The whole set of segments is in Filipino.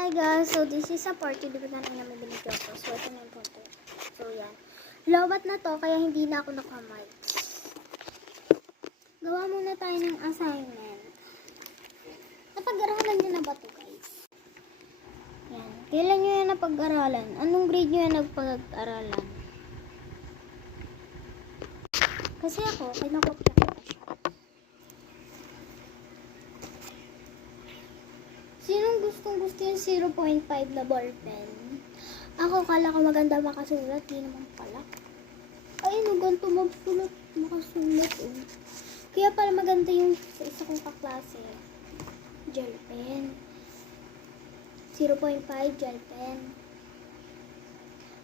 Hi guys, so this is a part 2 na namin binigyan ko. So ito na yung punto. So yan. Lowbat na to kaya hindi na ako nakamike. Gawa muna tayo ng assignment. Napag-aralan nyo na ba to guys? Yan. Kailan nyo yan napag-aralan? Anong grade nyo yan nagpag-aralan? Kasi ako, kinakopya ko na siya. Sinong gustong-gusto yung 0.5 na ballpen? Ako, kala ko maganda makasulat. Di naman pala. Ay, ganito magsulat. Makasulat, oh. Kaya pala maganda yung sa isa kong kaklase. Gel pen. 0.5 gel pen.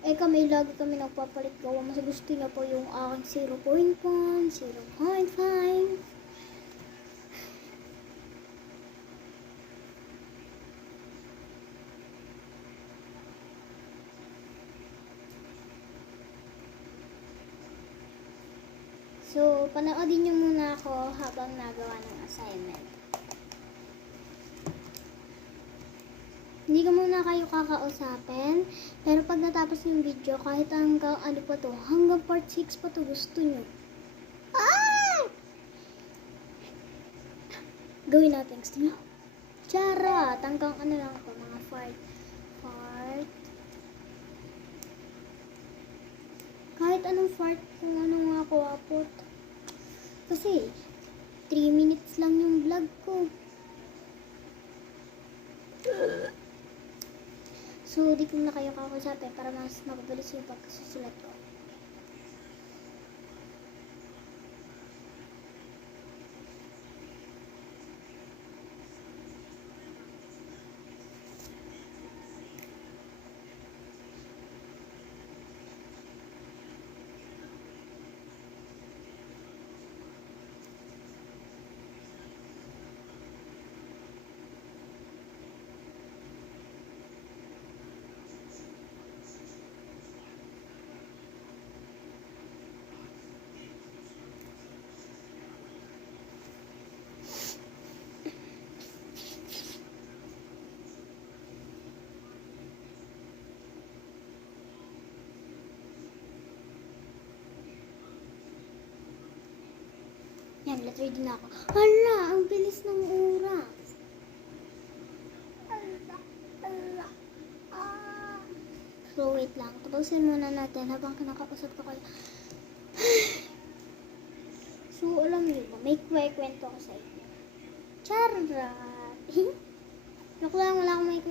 Eh, kami lagi kami nagpapalit gawa. Mas gusto niya po yung aking 0.1, 0.5. So, panoodin nyo muna ako habang nagawa ng assignment. Hindi ko muna kayo kakausapin, pero pag natapos yung video, kahit hanggang ano pa to, hanggang part 6 pa to gusto nyo. Ah! Gawin natin gusto nyo. Charot! Hanggang ano lang to, mga fart. Kahit anong fart, kung ano nga ako apot. Kasi, 3 minutes lang yung vlog ko. So, di ko na kayo kakausapin para mas mapabilis yung pagkasusulat ko. Yan, let's read na ako. Hala, ang bilis ng oras. So, wait lang. Tapusin muna natin habang kinakausap ko kayo. So, alam niyo ba, may kwento ko sa inyo. Charot! Naku lang, wala akong may kwento.